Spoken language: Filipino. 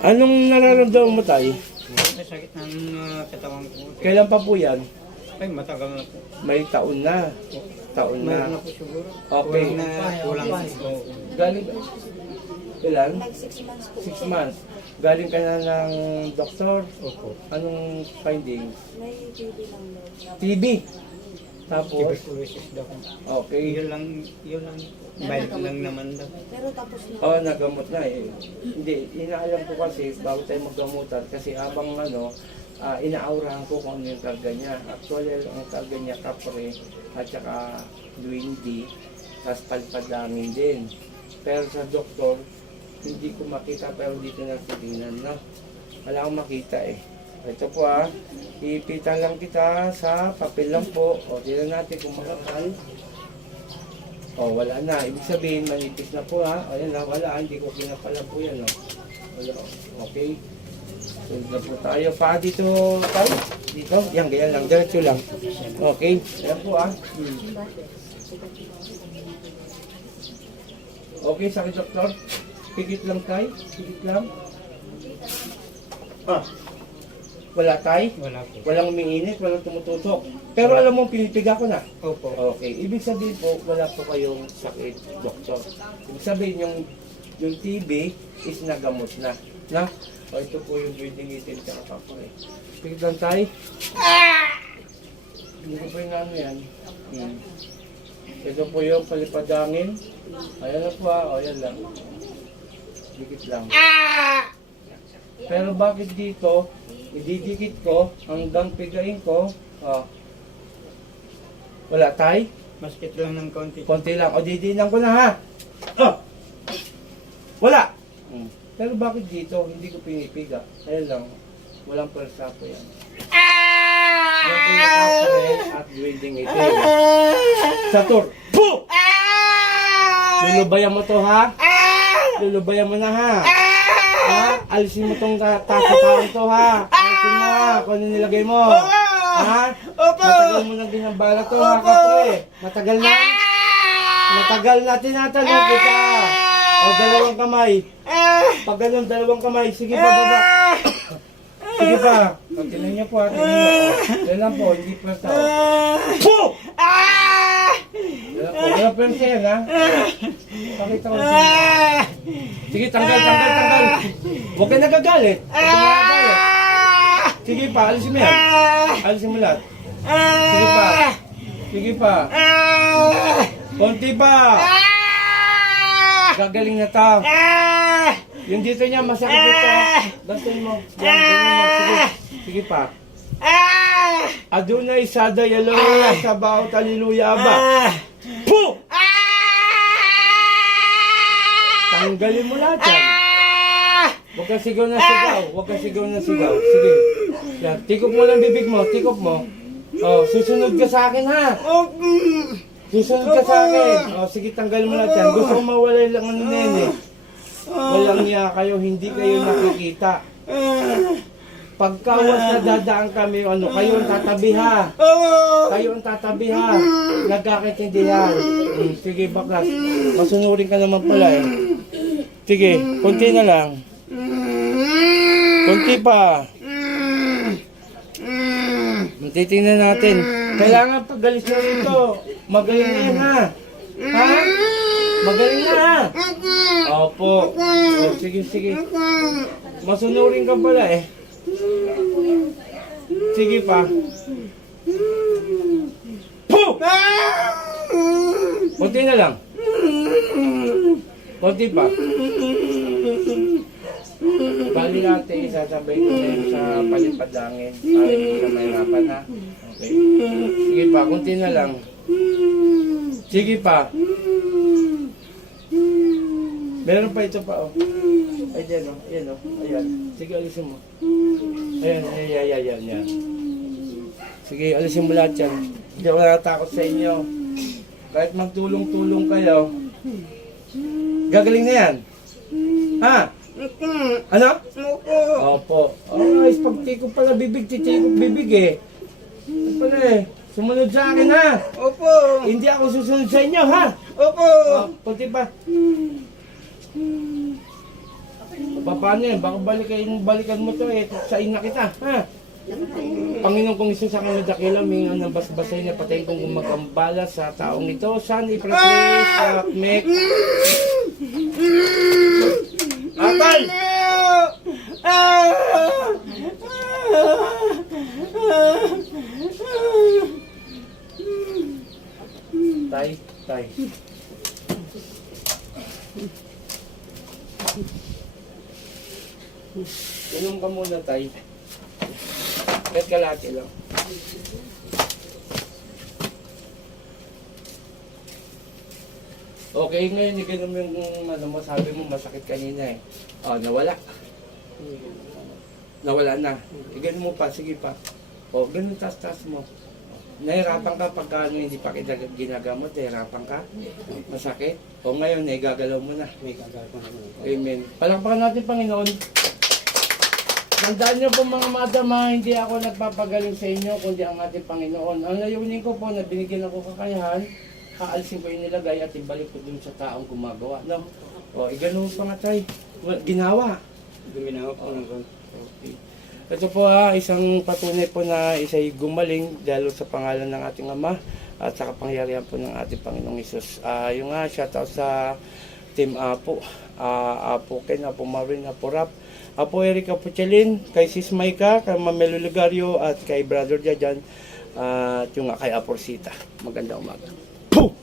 Anong nararamdaman mo tayo? May sakit ng ah, katawan ko. Kailan pa po yan? Ay, matagal na po. May taon na. Taon Meron na na. po siguro. Okay. Kulang na, kulang na. Galing Ilan? Like six months po. Six months. Galing ka na ng doktor. Opo. Anong findings? May baby lang. TB. Tapos, Tuberculosis daw. okay. Yun lang, yun lang. Mild lang naman daw. Pero tapos na. Oo, oh, nagamot na eh. Hindi, inaalam ko kasi bago tayo maggamutan kasi habang ano, ah, inaaurahan ko kung ano yung karga niya. Actually, ang karga niya kapre at saka duwindi, tapos palpadangin din. Pero sa doktor, hindi ko makita pero dito na titingnan, no? Wala akong makita eh. Ito po ah, ipitan lang kita sa papel lang po. O, tignan natin kung makakal. O, wala na. Ibig sabihin, manipis na po ha. O, yan na, wala. Hindi ko pinapala po yan, o. Wala. Okay. Sunod po tayo. Pa dito tayo. Dito. Yan, ganyan lang. Diretso lang. Okay. Yan po ha. Hmm. Okay, sakit doktor. Pigit lang tayo. Pigit lang. Ah. Wala tayo. Wala po. Walang umiinit, walang tumutusok. Pero alam mo, pinipiga ko na. Opo. Okay, ibig sabihin po, wala po kayong sakit, doktor. Ibig sabihin, yung, yung TB is nagamot na. Na? O, ito po yung breathing itin tsaka kapore. Pigit lang tayo. Hindi ko pa yung ano yan. Hmm. Ito po yung palipadangin. Ayan na po ah. O, yan lang. Dikit lang. Pero bakit dito, ididikit ko hanggang pigain ko, oh, wala tay? Maskit lang ng konti. Konti lang. O didinan ko na ha. Oh. Wala. Hmm. Pero bakit dito, hindi ko pinipiga? Ayan lang. Walang persa po yan. Yan at building ito. Satur. Puh! Lulubayan mo to ha? Lulubayan mo na ha? Ha? Alisin mo tong ta- tasa to ha? Alisin mo ha? Kung ano nilagay mo. Ha? Matagal mo na binabala to ha kapre. Matagal na. Matagal na tinatanong kita. O dalawang kamay. Pag ganun, dalawang kamay. Sige pa baba. Sige pa. O, tingnan niyo po ha. Tingnan niyo. Yan lang po. Hindi pa tao. Puh! Wala po. Wala po yung sa'yo ha. Pakita ko. Sige, tanggal, tanggal, tanggal. Huwag ka nagagalit. Huwag ka nagagalit. Sige pa, alisin mo yan. Alisin mo lahat. Sige pa. Sige pa. Konti pa. Gagaling na ta. Yung dito niya, masakit dito. Gaston mo. Yan, ganyan mo. Sige. Sige pa. Adunay sada yaloya sa bawat aliluya ba? Puh! Tanggalin mo lahat yan. Huwag kang sigaw na sigaw. Huwag kang sigaw na sigaw. Sige. Yan. Tikop mo lang bibig mo. Tikop mo. Oh, susunod ka sa akin ha. Susunod ka sa akin. Oh, sige, tanggalin mo lahat yan. Gusto ko mawala lang ano na yan eh. Walang niya kayo, hindi kayo nakikita. Pagkawas na dadaan kami, ano, kayo ang tatabi ha. Kayo ang tatabi ha. Nagkakaintindihan. Hmm, sige, baklas. Masunurin ka naman pala eh. Sige, konti na lang. Konti pa. Titingnan natin. Kailangan pagalis na rito. Magaling na ha. Ha? Magaling na ha. Opo. O, sige, sige. Masunurin ka pala eh. Sige pa. Puh! Konti na lang. Konti pa. Bali natin isasabay ko na yun sa palipadangin para hindi ka mahirapan ha. Okay. Sige pa, konti na lang. Sige pa. Meron pa ito pa oh. Ay, dyan oh. Ayan oh. Ayan. Sige, alisin mo. Ayan, ayan, ayan, ayan, ayan. Sige, alisin mo lahat yan. Hindi ako natatakot sa inyo. Kahit magtulong-tulong kayo, gagaling na yan. Ha? Ano? Opo. Oh, is pagtikop pala bibig, titikop bibig eh. Ano pala eh? Sumunod sa akin ha. Opo. Hindi ako susunod sa inyo ha. Opo. Oh, kunti pa. Pa- Paano yan? Baka balikan, balikan mo to eh. Sa ina kita, ha? Panginoon kong Isus sa aking nadakila, mingan ng basbasay na patayin kong gumagambala sa taong ito. San ipratay sa mek. Atay! Tay, Inom ka muna, tay. Kahit kalati lang. Okay, ngayon iginom yung ano mo, sabi mo masakit kanina eh. Oh, nawala. Nawala na. Iginom mo pa, sige pa. Oh, ganun taas-taas mo. Nahirapan ka pagka ano, hindi pa kita ginagamot, nahirapan ka. Masakit. O ngayon, eh, gagalaw mo na. May gagawin ko naman. Amen. Palakpakan natin, Panginoon. Tandaan niyo po mga madam ha, hindi ako nagpapagaling sa inyo, kundi ang ating Panginoon. Ang layunin ko po na binigyan ako kakayahan, kaalisin ko yung nilagay at ibalik ko dun sa taong gumagawa. No? O, igano pa nga tay. Wa- Ginawa. Guminawa po. Okay. Ito po ha, isang patunay po na isa'y gumaling dahil sa pangalan ng ating Ama at sa kapangyarihan po ng ating Panginoong Isus. Ah, yung nga, shoutout sa Team Apo, ah, Apo Ken, Apo Marvin, Apo Rap, Apo Eric Apo Chelin, kay Sis Maika, kay Mamelo Ligario at kay Brother Jajan at yung nga kay Apo Rosita. Magandang umaga. Puh!